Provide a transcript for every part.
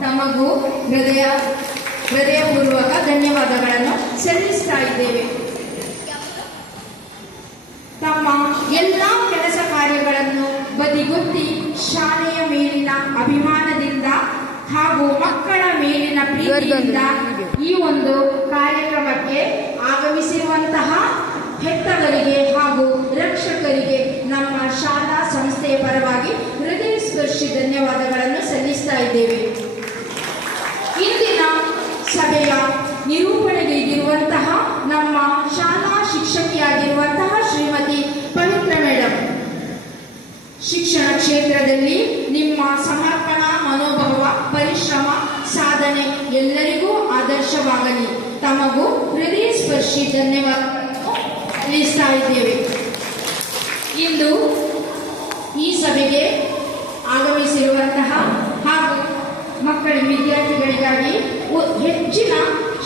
ತಮಗೂ ಹೃದಯಪೂರ್ವಕ ಧನ್ಯವಾದಗಳನ್ನು ಸಲ್ಲಿಸ್ತಾ ಇದ್ದೇವೆ. ತಮ್ಮ ಎಲ್ಲ ಕೆಲಸ ಕಾರ್ಯಗಳನ್ನು ಬದಿಗೊತ್ತಿ ಶಾಲೆಯ ಮೇಲಿನ ಅಭಿಮಾನದಿಂದ ಹಾಗೂ ಮಕ್ಕಳ ಮೇಲಿನ ಪ್ರೀತಿಯಿಂದ ಈ ಒಂದು ಕಾರ್ಯಕ್ರಮಕ್ಕೆ ಆಗಮಿಸಿರುವಂತಹ ಹೆತ್ತವರಿಗೆ ಹಾಗೂ ರಕ್ಷಕರಿಗೆ ನಮ್ಮ ಶಾಲಾ ಸಂಸ್ಥೆಯ ಪರವಾಗಿ ಹೃದಯ ಸ್ಪರ್ಶಿ ಧನ್ಯವಾದಗಳನ್ನು ಸಲ್ಲಿಸ್ತಾ ಇದ್ದೇವೆ. ಇಂದಿನ ಸಭೆಯ ನಿರೂಪಣೆಗೆ ಇರುವಂತಹ ನಮ್ಮ ಶಾಲಾ ಶಿಕ್ಷಕಿಯಾಗಿರುವಂತಹ ಶ್ರೀಮತಿ ಪವಿತ್ರ ಮೇಡಮ್, ಶಿಕ್ಷಣ ಕ್ಷೇತ್ರದಲ್ಲಿ ನಿಮ್ಮ ಸಮರ್ಪಣಾ ಮನೋಭಾವ, ಪರಿಶ್ರಮ, ಸಾಧನೆ ಎಲ್ಲರಿಗೂ ಆದರ್ಶವಾಗಲಿ. ತಮಗೂ ಹೃದಯ ಸ್ಪರ್ಶಿ ಧನ್ಯವಾದಗಳನ್ನು ಸಲ್ಲಿಸ್ತಾ ಇದ್ದೇವೆ. ಇಂದು ಈ ಸಭೆಗೆ ಆಗಮಿಸಿರುವಂತಹ ಹಾಗೂ ಮಕ್ಕಳ ವಿದ್ಯಾರ್ಥಿಗಳಿಗಾಗಿ ಹೆಚ್ಚಿನ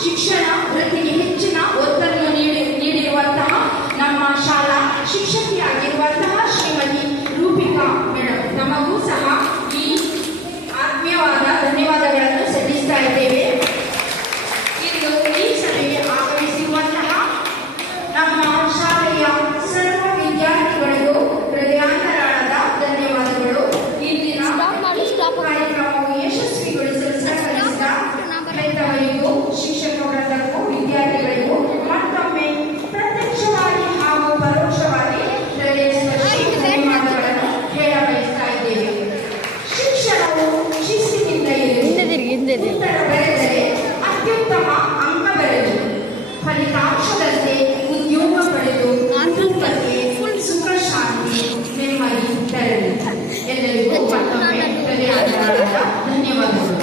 ಶಿಕ್ಷಣ ವೃತ್ತಿಗೆ ಹೆಚ್ಚಿನ ಒತ್ತನ್ನು ನೀಡಿರುವಂತಹ ನಮ್ಮ ಶಾಲಾ ಶಿಕ್ಷಕಿಯಾಗಿರುವಂತಹ ಶ್ರೀಮತಿ ರೂಪಿಕಾ ಮೇಡಮ್, ನಮಗೂ ಸಹ ಈ ಆತ್ಮೀಯವಾದ ಧನ್ಯವಾದಗಳನ್ನು ಸಲ್ಲಿಸ್ತಾ ಇದ್ದೇವೆ. ಇಂದು ಈ ಸಭೆಗೆ ಆಗಮಿಸಿರುವಂತಹ ನಮ್ಮ ಶಾಲೆಯ ಸರ್ವ ವಿದ್ಯಾರ್ಥಿಗಳಿಗೂ ಹೃದಯಾಂತರಾಳದ ಧನ್ಯವಾದಗಳು. ಇಂದಿನ ಕಾರ್ಯಕ್ರಮವು ಯಶಸ್ವಿಗೊಳಿಸಲು ಸಹಕರಿಸಿದ ಹೆತ್ತವರಿಗೂ, ಶಿಕ್ಷಕ ವೃಂದಕ್ಕೂ, ವಿದ್ಯಾರ್ಥಿಗಳಿಗೂ ಮತ್ತೊಮ್ಮೆ ಪ್ರತ್ಯಕ್ಷವಾಗಿ ಹಾಗೂ ಪರೋಕ್ಷವಾಗಿ ಹೃದಯ ಸ್ಪರ್ಶಿ ಧನ್ಯವಾದಗಳನ್ನು ಹೇಳಬಯಸ್ತಾ ಇದ್ದೇವೆ. ಶಿಕ್ಷಣವು ಶಿಸ್ತಿನಿಂದ ಇರಲಿ, ಉತ್ತರ ಬರೆದರೆ ಅತ್ಯುತ್ತಮ ಅಂಕ ಬರಲಿ, ಫಲಿತಾಂಶದಂತೆ ಉದ್ಯೋಗ ಪಡೆದು ಕುಟುಂಬಕ್ಕೆ ಸುಖ, ಶಾಂತಿ, ನೆಮ್ಮದಿ ತರಲಿ. ಎಲ್ಲರಿಗೂ ಮತ್ತೊಮ್ಮೆ ಹೃದಯಾಂತರಾಳದ ಧನ್ಯವಾದಗಳು.